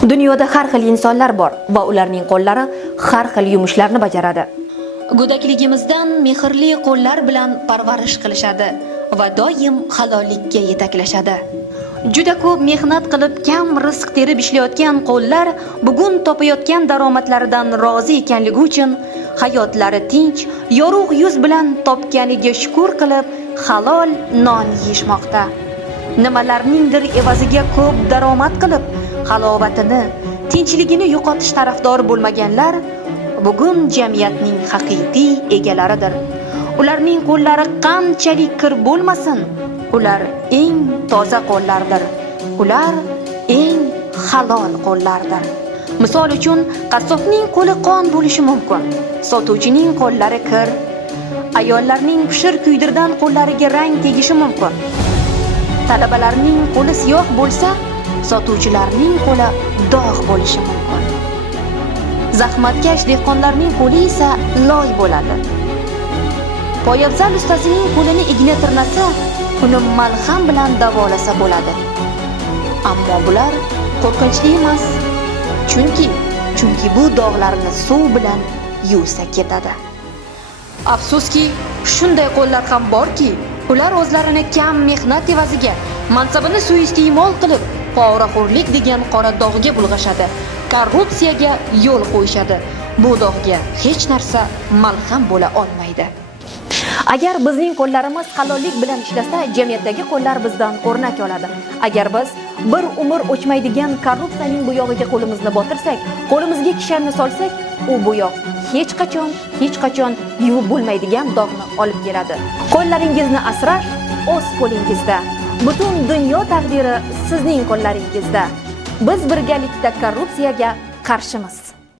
Dunyoda har xil insonlar bor va ularning qo'llari har xil yumushlarni bajaradi. Go'dakligimizdan mehrli qo'llar bilan parvarish qilishadi va doim halollikka yetaklashadi. Juda ko'p mehnat qilib kam rizq terib ishlayotgan qo'llar bugun topayotgan daromadlaridan rozi ekanligi uchun hayotlari tinch, yorug' yuz bilan topganiga shukr qilib halol non yeyishmoqda. Nimalarningdir evaziga ko'p daromad qilib halovatini, tinchligini yo'qotish tarafdori bo'lmaganlar bugun jamiyatning haqiqiy egalaridir. Ularning qo'llari qanchalik kir bo'lmasin, ular eng toza qo'llardir. Ular eng halol qo'llardir. Misol uchun, qassobning qo'li qon bo'lishi mumkin, sotuvchining qo'llari kir, ayollarning pishir kuydirdan qo'llariga rang tegishi mumkin. Talabalarning qo'li siyoh bo'lsa, sotuvchilarning qo'li dog' bo'lishi mumkin. Zahmatkash dehqonlarning qo'li esa loy bo'ladi. Poyabzal ustasining qo'lini igna tirnasa, uni malham bilan davolasa bo'ladi. Ammo bular qo'rqinchli emas. Chunki bu dog'larni suv bilan yuvsa ketadi. Afsuski, shunday qo'llar ham borki, ular o'zlarini kam mehnat evaziga mansabini suiiste'mol qilib, poraxo'rlik degan qora dog'ga bulg'ashadi, korrupsiyaga yo'l qo'yishadi. Bu dog'ga hech narsa malham bo'la olmaydi. Agar bizning qo'llarimiz halollik bilan ishlasa, jamiyatdagi qo'llar bizdan o'rnak oladi. Agar biz bir umr o'chmaydigan korrupsiyaning bo'yog'iga qo'limizni botirsak, qo'limizga kishanni solsak, u bo'yoq hech qachon yuvib bo'lmaydigan dog'ni olib keladi. Qo'llaringizni asrash o'z qo'lingizda. Butun dunyo taqdiri sizning qo'llaringizda. Biz birgalikda korrupsiyaga qarshimiz.